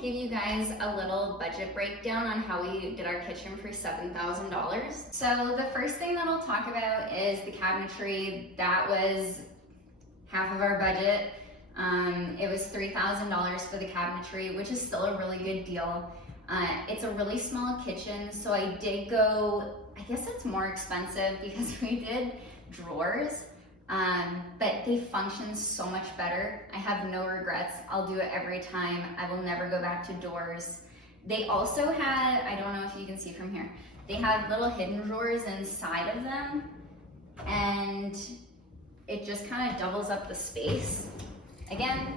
give you guys a little budget breakdown on how we did our kitchen for $7,000. So the first thing that I'll talk about is the cabinetry. That was half of our budget. It was $3,000 for the cabinetry, which is still a really good deal. It's a really small kitchen, so I did go, I guess it's more expensive because we did drawers, but they function so much better. I have no regrets. I'll do it every time. I will never go back to doors. They also had, I don't know if you can see from here, they had little hidden drawers inside of them, and it just kind of doubles up the space. Again,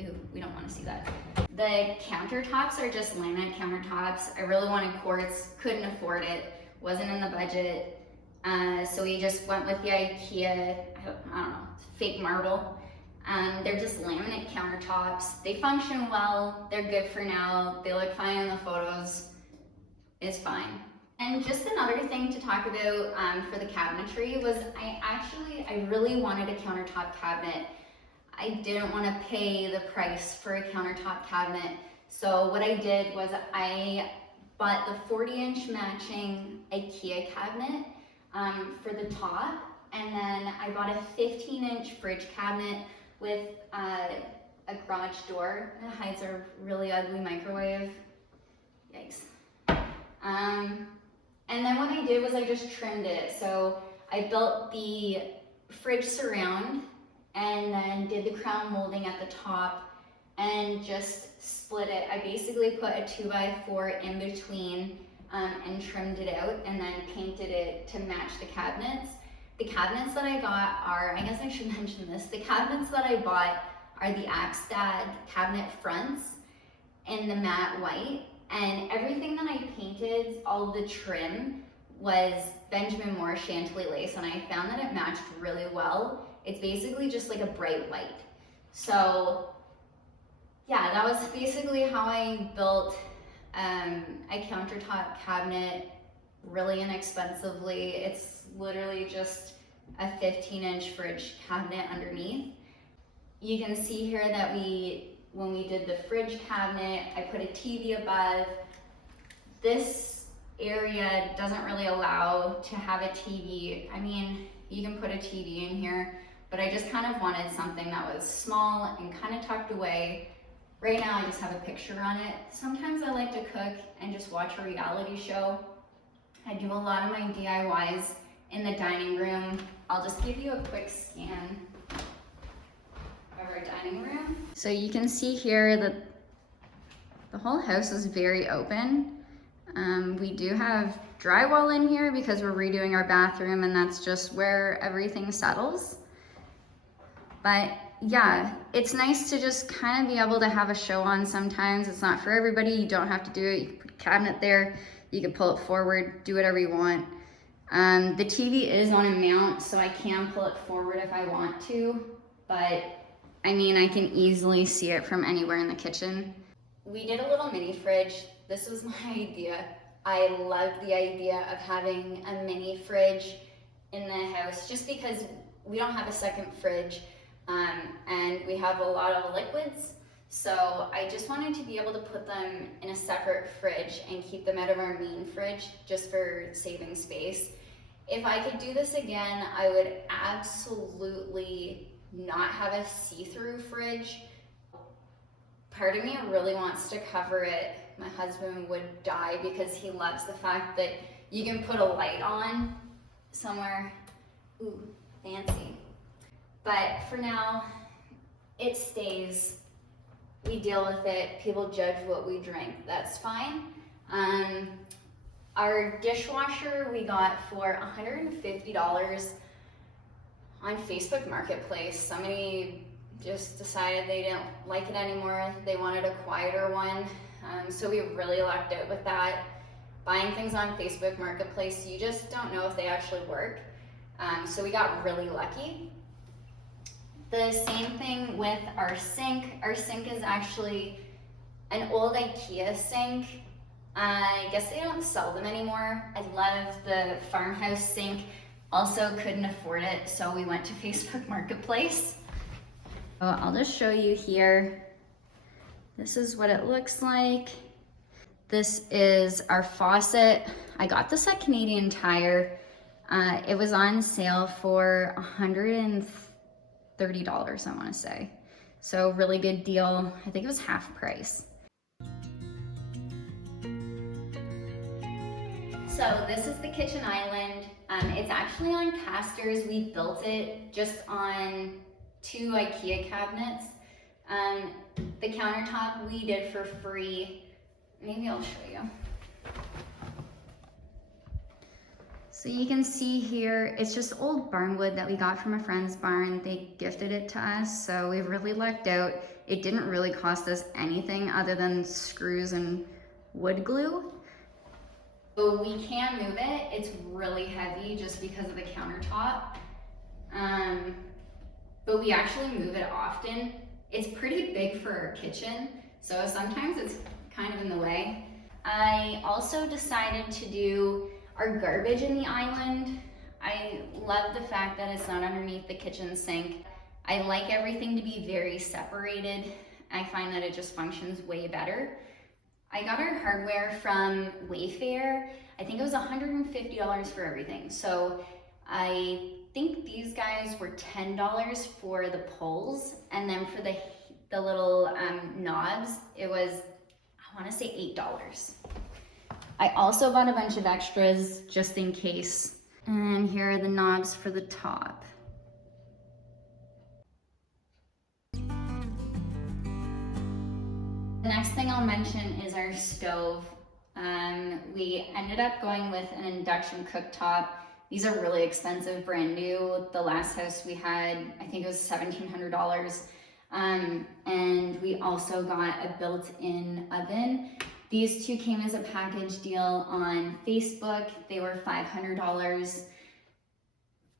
ooh, we don't want to see that. The countertops are just laminate countertops. I really wanted quartz, couldn't afford it, wasn't in the budget. So we just went with the IKEA, I don't know, fake marble. They're just laminate countertops. They function well, they're good for now. They look fine in the photos, it's fine. And just another thing to talk about for the cabinetry was I really wanted a countertop cabinet. I didn't want to pay the price for a countertop cabinet. So what I did was I bought the 40-inch matching IKEA cabinet for the top, and then I bought a 15-inch fridge cabinet with a garage door that hides a really ugly microwave. Yikes. And then what I did was I just trimmed it. So I built the fridge surround and then did the crown molding at the top and just split it. I basically put a 2x4 in between and trimmed it out and then painted it to match the cabinets. The cabinets that I got are, I guess I should mention this, the cabinets that I bought are the Abstad cabinet fronts in the matte white, and everything that I painted, all the trim, was Benjamin Moore Chantilly lace, and I found that it matched really well. It's basically just like a bright white. So yeah, that was basically how I built a countertop cabinet really inexpensively. It's literally just a 15-inch fridge cabinet underneath. You can see here that when we did the fridge cabinet, I put a TV above. This area doesn't really allow to have a TV. I mean, you can put a TV in here, but I just kind of wanted something that was small and kind of tucked away. Right now I just have a picture on it. Sometimes I like to cook and just watch a reality show. I do a lot of my DIYs in the dining room. I'll just give you a quick scan of our dining room. So you can see here that the whole house is very open. We do have drywall in here because we're redoing our bathroom, and that's just where everything settles. But yeah, it's nice to just kind of be able to have a show on sometimes. It's not for everybody. You don't have to do it. You can put a cabinet there. You can pull it forward, do whatever you want. The TV is on a mount, so I can pull it forward if I want to, but I mean, I can easily see it from anywhere in the kitchen. We did a little mini fridge. This was my idea. I love the idea of having a mini fridge in the house just because we don't have a second fridge, and we have a lot of liquids. So I just wanted to be able to put them in a separate fridge and keep them out of our main fridge just for saving space. If I could do this again, I would absolutely not have a see-through fridge. Part of me really wants to cover it. My husband would die because he loves the fact that you can put a light on somewhere. Ooh, fancy. But for now, it stays. We deal with it. People judge what we drink. That's fine. Our dishwasher we got for $150 on Facebook Marketplace. Somebody just decided they didn't like it anymore. They wanted a quieter one. So we really lucked out with that. Buying things on Facebook Marketplace, you just don't know if they actually work. So we got really lucky. The same thing with our sink. Our sink is actually an old IKEA sink. I guess they don't sell them anymore. I love the farmhouse sink. Also couldn't afford it, so we went to Facebook Marketplace. So I'll just show you here This is what it looks like. This is our faucet. I got this at Canadian Tire. It was on sale for $130, I wanna say. So really good deal. I think it was half price. So this is the kitchen island. It's actually on casters. We built it just on 2 IKEA cabinets. The countertop we did for free. Maybe I'll show you. So you can see here, it's just old barnwood that we got from a friend's barn. They gifted it to us, so we really lucked out. It didn't really cost us anything other than screws and wood glue. So we can move it. It's really heavy just because of the countertop. But we actually move it often. It's pretty big for our kitchen, so sometimes it's kind of in the way. I also decided to do our garbage in the island. I love the fact that it's not underneath the kitchen sink. I like everything to be very separated. I find that it just functions way better. I got our hardware from Wayfair. I think it was $150 for everything. So I think these guys were $10 for the poles, and then for the little knobs, it was, I wanna say $8. I also bought a bunch of extras just in case. And here are the knobs for the top. The next thing I'll mention is our stove. We ended up going with an induction cooktop. These are really expensive, brand new. The last house we had, I think it was $1,700. And we also got a built-in oven. These two came as a package deal on Facebook. They were $500.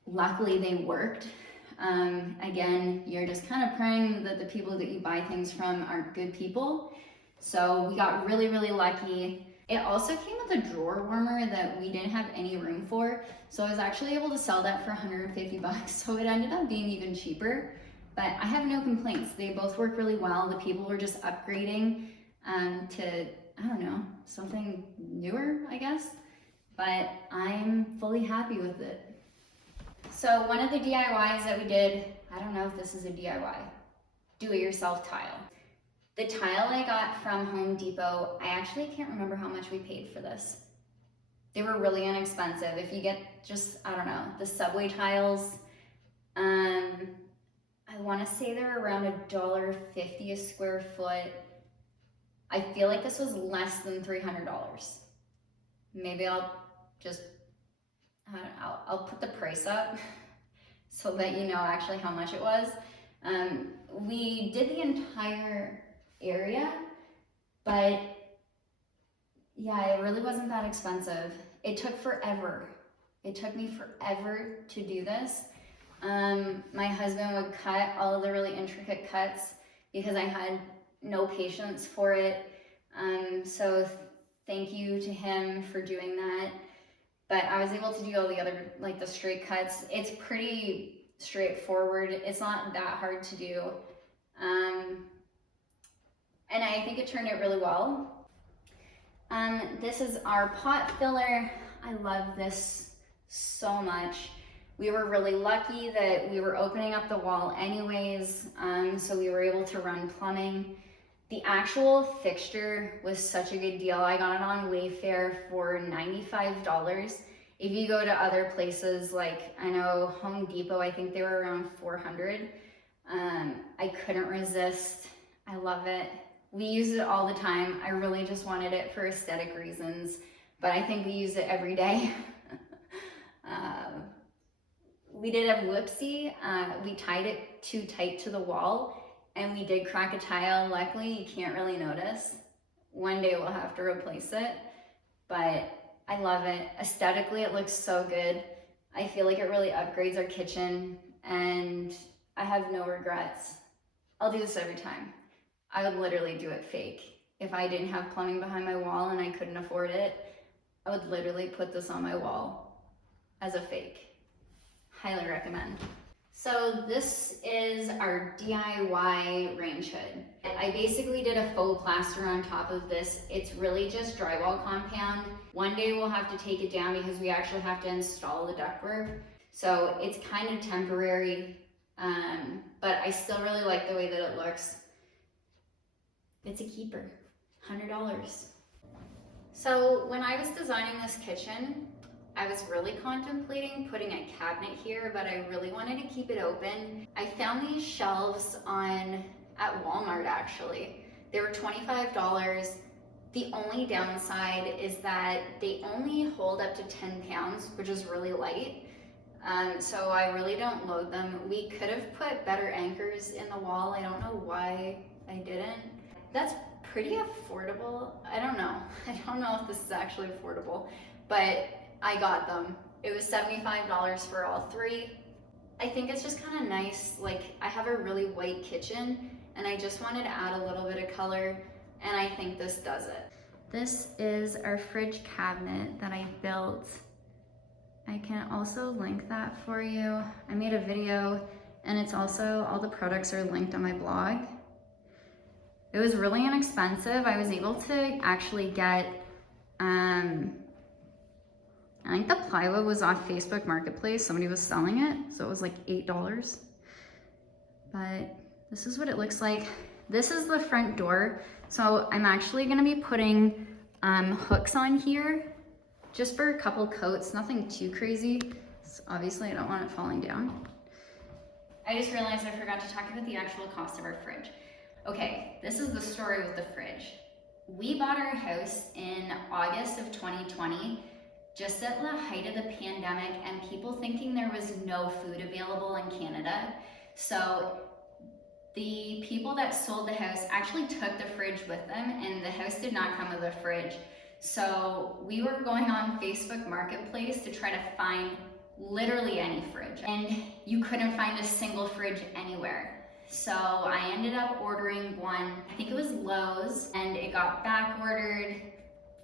Luckily they worked. Again, you're just kind of praying that the people that you buy things from are good people. So we got really, really lucky. It also came with a drawer warmer that we didn't have any room for. So I was actually able to sell that for 150 bucks. So it ended up being even cheaper, but I have no complaints. They both work really well. The people were just upgrading to, I don't know, something newer, I guess. But I'm fully happy with it. So one of the DIYs that we did, I don't know if this is a DIY, do-it-yourself tile. The tile I got from Home Depot, I actually can't remember how much we paid for this. They were really inexpensive. If you get just, I don't know, the subway tiles, I wanna say they're around $1.50 a square foot. I feel like this was less than $300. Maybe I'll just, I don't know, I'll put the price up so that you know actually how much it was. We did the entire area, but yeah, it really wasn't that expensive. It took forever. It took me forever to do this. My husband would cut all of the really intricate cuts because I had no patience for it. So thank you to him for doing that. But I was able to do all the other, like the straight cuts. It's pretty straightforward. It's not that hard to do. And I think it turned out really well. This is our pot filler. I love this so much. We were really lucky that we were opening up the wall anyways, so we were able to run plumbing. The actual fixture was such a good deal. I got it on Wayfair for $95. If you go to other places, like I know Home Depot, I think they were around $400. I couldn't resist. I love it. We use it all the time. I really just wanted it for aesthetic reasons, but I think we use it every day. We did a whoopsie. We tied it too tight to the wall and we did crack a tile. Luckily, you can't really notice. One day we'll have to replace it, but I love it. Aesthetically, it looks so good. I feel like it really upgrades our kitchen and I have no regrets. I'll do this every time. I would literally do it fake. If I didn't have plumbing behind my wall and I couldn't afford it, I would literally put this on my wall as a fake. Highly recommend. So this is our DIY range hood. I basically did a faux plaster on top of this. It's really just drywall compound. One day we'll have to take it down because we actually have to install the ductwork. So it's kind of temporary, but I still really like the way that it looks. It's a keeper, $100. So when I was designing this kitchen, I was really contemplating putting a cabinet here, but I really wanted to keep it open. I found these shelves at Walmart actually. They were $25. The only downside is that they only hold up to 10 pounds, which is really light. So I really don't load them. We could have put better anchors in the wall. I don't know why I didn't. That's pretty affordable. I don't know. I don't know if this is actually affordable, but I got them. It was $75 for all three. I think it's just kind of nice. Like, I have a really white kitchen and I just wanted to add a little bit of color, and I think this does it. This is our fridge cabinet that I built. I can also link that for you. I made a video, and it's also, all the products are linked on my blog. It was really inexpensive. I was able to actually get, I think the plywood was off Facebook Marketplace. Somebody was selling it, so it was like $8. But this is what it looks like. This is the front door. So I'm actually gonna be putting hooks on here just for a couple coats, nothing too crazy. So obviously I don't want it falling down. I just realized I forgot to talk about the actual cost of our fridge. Okay, this is the story with the fridge. We bought our house in August of 2020, just at the height of the pandemic and people thinking there was no food available in Canada. So the people that sold the house actually took the fridge with them, and the house did not come with a fridge. So we were going on Facebook Marketplace to try to find literally any fridge, and you couldn't find a single fridge anywhere. So I ended up ordering one, I think it was Lowe's, and it got back ordered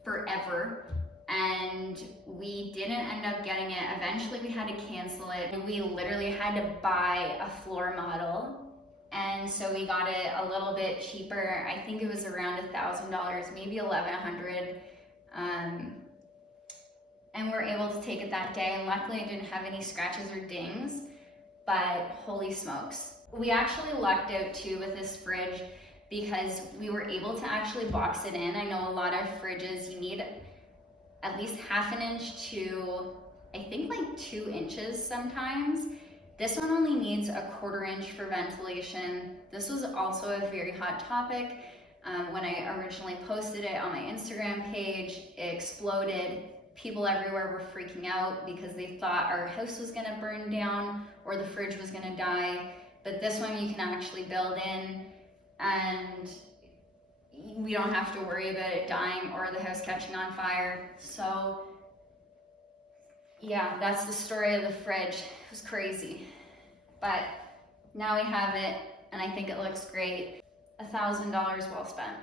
forever, and we didn't end up getting it. Eventually we had to cancel it, and we literally had to buy a floor model. And so we got it a little bit cheaper. I think it was around $1,000, maybe $1,100. And we're able to take it that day. And luckily it didn't have any scratches or dings, but holy smokes. We actually lucked out too with this fridge because we were able to actually box it in. I know a lot of fridges, you need at least ½ an inch to, I think like 2 inches sometimes. This one only needs a ¼ inch for ventilation. This was also a very hot topic. When I originally posted it on my Instagram page, it exploded. People everywhere were freaking out because they thought our house was gonna burn down or the fridge was gonna die. But this one you can actually build in, and we don't have to worry about it dying or the house catching on fire. So yeah, that's the story of the fridge. It was crazy, but now we have it, and I think it looks great. $1,000 well spent.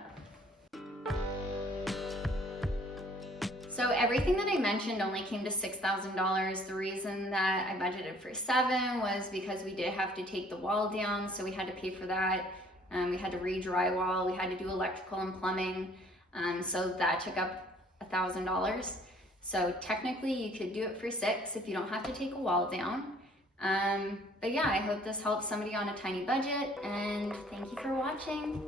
So everything that I mentioned only came to $6,000. The reason that I budgeted for $7,000 was because we did have to take the wall down, so we had to pay for that. We had to re-drywall, we had to do electrical and plumbing, so that took up $1,000. So technically you could do it for $6,000 if you don't have to take a wall down. But yeah, I hope this helps somebody on a tiny budget, and thank you for watching.